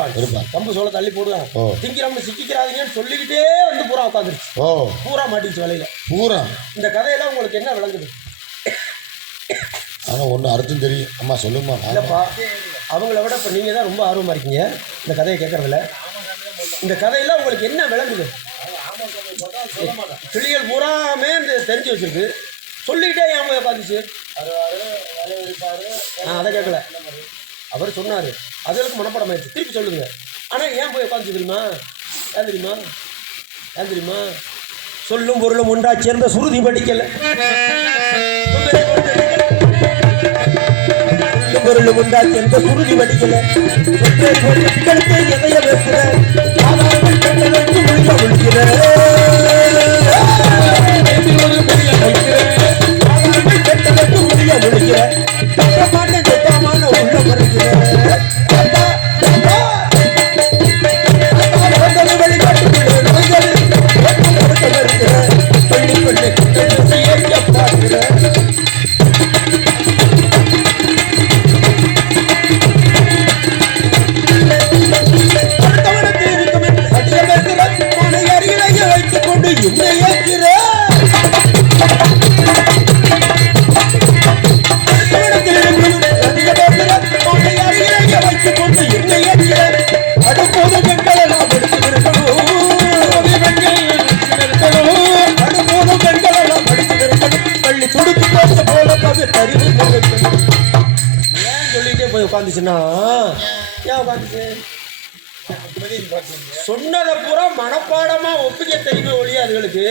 இருப்பான் இருப்பான். கம்பு சோள தள்ளி போடுவான். ஓ. திங்கிறவங்க சிக்கிக்கிறாதீங்கன்னு சொல்லிக்கிட்டே வந்து பூரா உட்காந்துருச்சு. ஓ. பூரா மாட்டிச்சு வலையில. பூரா. இந்த கதையெல்லாம் உங்களுக்கு என்ன விளங்குது? ஆனால் ஒன்று அர்த்தம் தெரியும். அம்மா சொல்லுமா இல்லைப்பா அவங்கள விட இப்போ நீங்கள் தான் ரொம்ப ஆர்வமாக இருக்கீங்க. இந்த கதையை கேட்குறதுல இந்த கதையெல்லாம் உங்களுக்கு என்ன விளங்குது? கிளிகள் பூராமே இந்த தெரிஞ்சு வச்சிருக்கு. சொல்லிக்கிட்டே உட்காந்துச்சு ஆ அதை கேட்கல. அவர் சொன்னார். அதுகளுக்கு மனப்படம் ஆயிடுச்சு திருப்பி சொல்லுங்க. ஆனால் ஏன் போய் உட்காந்து தெரியுமா? ஏன் தெரியுமா? ஏன் தெரியுமா? சொல்லும் பொருளும் ஒன்றா சேர்ந்த சுருதி படிக்கல. சொல்லும் பொருளும் ஒன்றா சேர்ந்த சுருதி படிக்கல. எதையை சொல்லுக்கு எதைய பேசுற போய் உட்காந்துச்சுன்னா? ஏன் உட்காந்துச்சு? சொன்னதை பூரா மனப்பாடமா ஒப்பிக்க தெரியுமே ஒழிய அதுகளுக்கு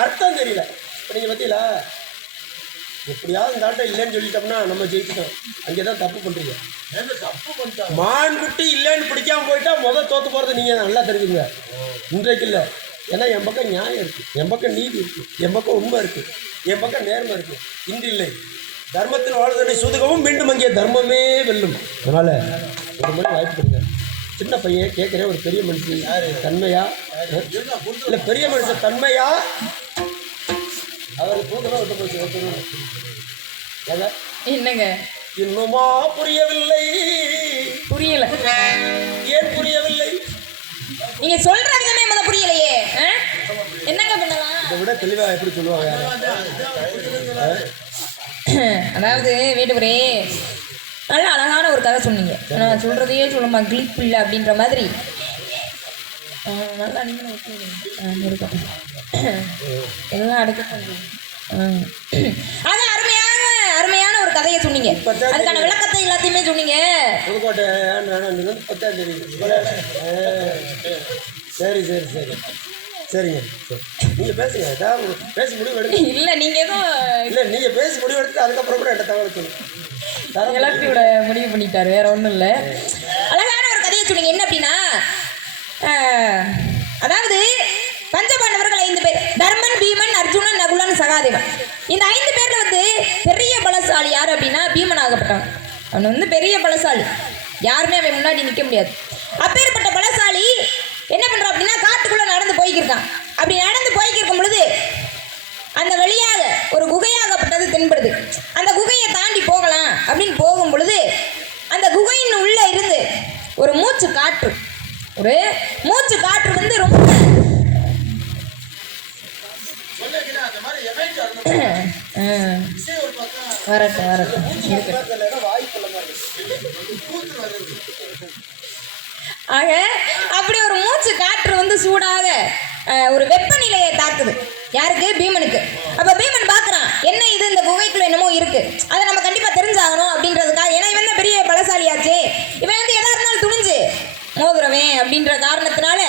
அர்த்தம் தெரியல. இப்போ நீங்கள் பார்த்தீங்களா எப்படியாவது இந்த ஆட்டம் இல்லைன்னு சொல்லிட்டோம்னா நம்ம ஜெயிச்சிட்டோம். அங்கே தான் தப்பு பண்ணுறீங்க மான்குட்டி இல்லைன்னு பிடிக்காம போயிட்டா முத தோத்து போகிறது நீங்கள் நல்லா தெரிஞ்சுங்க இன்றைக்கு இல்லை. ஏன்னா என் பக்கம் நியாயம் இருக்குது என் பக்கம் நீதி இருக்குது என் பக்கம் உண்மை இருக்குது என் பக்கம் நேர்மை இருக்குது இன்று இல்லை. தர்மத்தில் வாழ்வதனை சுதுகவும் மீண்டும் அங்கே தர்மமே வெல்லும். அதனால் ஒரு மணி வாய்ப்பு கொடுங்க. சின்ன பையன் கேட்குறேன் ஒரு பெரிய மனுஷன் தன்மையா? இல்லை பெரிய மனுஷன் தன்மையா? அவர் தூக்கமாக விட்டு போச்சு ஒருத்தரும் என்னங்க? இன்னுமா புரியவில்லை. புரியல. ஏன் புரியவில்லை? நீங்க சொல்ற விதமே முத புரியலையே? என்னங்க பண்ணலாம்? இதை விட தெளிவாக எப்படி சொல்லுவாங்க? அதாவது வேண்டுவரே நல்ல அழகான ஒரு கதை சொன்னீங்க. நான் சொல்றதையே சொல்லுமா கிளிப் இல்லை அப்படின்ற மாதிரி. நல்லா நீங்களும். எல்லாம் அடுக்க அது அருமையான அருமையான ஒரு கதையை சொன்னீங்க. அதுக்கான விளக்கத்தை எல்லாத்தையுமே சொன்னீங்க. சரி சரி சரி. சரிங்க. சரி. நீங்கள் பேசுங்க. ஏதாவது பேசி முடிவு எடுங்க. இல்லை நீங்க எதுவும் இல்லை நீங்கள் பேசி முடிவு எடுத்து அதுக்கப்புறம் கூட என்கிட்ட தகவல் சொல்லுங்க விட முடிவு பண்ணிட்டாரு. வேற ஒன்றும் இல்லை. அழகான ஒரு கதையை சொன்னீங்க. என்ன அப்படின்னா அதாவது பஞ்சபாண்டவர்கள் ஐந்து பேர் தர்மன் பீமன் அர்ஜுனன் நகுலன் சகாதேவன். இந்த ஐந்து பேர்ல வந்து பெரிய பலசாலி யார் அப்படின்னா பீமன் ஆகப்பட்டவன். அவன் வந்து பெரிய பலசாலி. யாருமே அவன் முன்னாடி நிற்க முடியாது. அப்பேற்பட்ட பலசாலி என்ன பண்றான் அப்படின்னா காட்டுக்குள்ள நடந்து போய்க்கிருக்கான். அப்படி நடந்து போய்க்கிருக்கும் பொழுது அந்த வழியாக ஒரு குகையாகப்பட்டது தென்படுது. அந்த குகையை தாண்டி போகலாம் அப்படின்னு போகும் பொழுது அந்த குகையின் உள்ள இருந்து ஒரு மூச்சு காற்று. ஒரு மூச்சு காற்று வந்து ரொம்ப வரட்டும் வரட்டும். ஆக அப்படி ஒரு மூச்சு காற்று வந்து சூடாக ஒரு வெப்பநிலையை தாக்குது. யாருக்கு? பீமனுக்கு. அப்ப பீமன் பாக்குறான் என்ன இது? இந்த குகைக்குள்ள என்னமோ இருக்கு. அதை நம்ம கண்டிப்பா தெரிஞ்சாகணும் அப்படின்றதுக்காக ஏன்னா இவன் தான் பெரிய பலசாலியாச்சே. இவன் வந்து எதா இருந்தாலும் துணிஞ்சு மோதுறவன் அப்படின்ற காரணத்தினால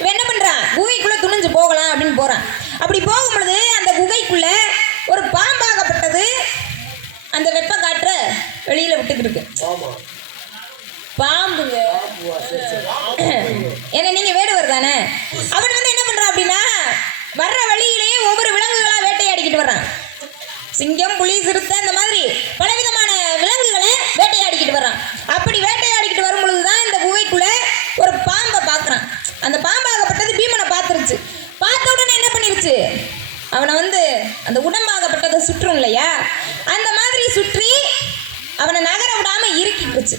இவன் என்ன பண்றான்? குகைக்குள்ள துணிஞ்சு போகலாம் அப்படின்னு போறான். அப்படி போகும் பொழுது அந்த குகைக்குள்ள ஒரு பாம்பாகப்பட்டது அந்த வெப்ப காற்றை வெளியில விட்டுக்கிட்டு இருக்கு. பாம்புங்க. ஏன்னா நீங்க வேடுவர் தானே அவன் வந்து என்ன பண்றான் அப்படின்னா வர்ற வழியிலேயே ஒவ்வொரு விலங்குகளா வேட்டையாடிக்கிட்டு வர்றான். சிங்கம் புலி சிறுத்தை இந்த மாதிரி பலவிதமான விலங்குகளை வேட்டையாடிக்கிட்டு வர்றான். அப்படி வேட்டையாடிக்கிட்டு வரும் பொழுதுதான் இந்த குகைக்குள்ள ஒரு பாம்பை பார்க்கறான். அந்த பாம்பாகப்பட்டது பீமனை பார்த்துருச்சு. பார்த்த உடனே என்ன பண்ணிருச்சு? அவனை வந்து அந்த உடம்பாகப்பட்டதை சுற்றும் இல்லையா அந்த மாதிரி சுற்றி அவனை நகர விடாம இறுக்கிட்டுருச்சு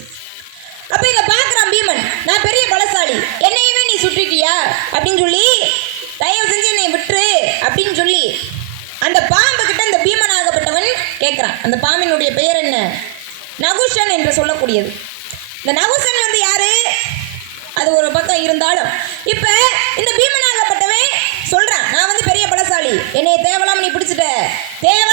அப்போ இங்கே பார்க்குறான் பீமன் நான் பெரிய பலசாலி. என்னையுமே நீ சுற்றிட்டியா அப்படின்னு சொல்லி தயவு செஞ்சு என்னை விட்டுரு அப்படின்னு சொல்லி அந்த பாம்பு கிட்ட அந்த பீமன் ஆகப்பட்டவன் கேட்குறான் அந்த பாம்பினுடைய பெயர் என்ன? நகுஷன் என்று சொல்லக்கூடியது. இந்த நகுசன் வந்து யாரு? அது ஒரு பக்கம் இருந்தாலும் இப்போ இந்த பீமனாகப்பட்டவன் சொல்கிறான் நான் வந்து பெரிய பலசாலி. என்னை தேவலாம் நீ பிடிச்சிட்ட. தேவ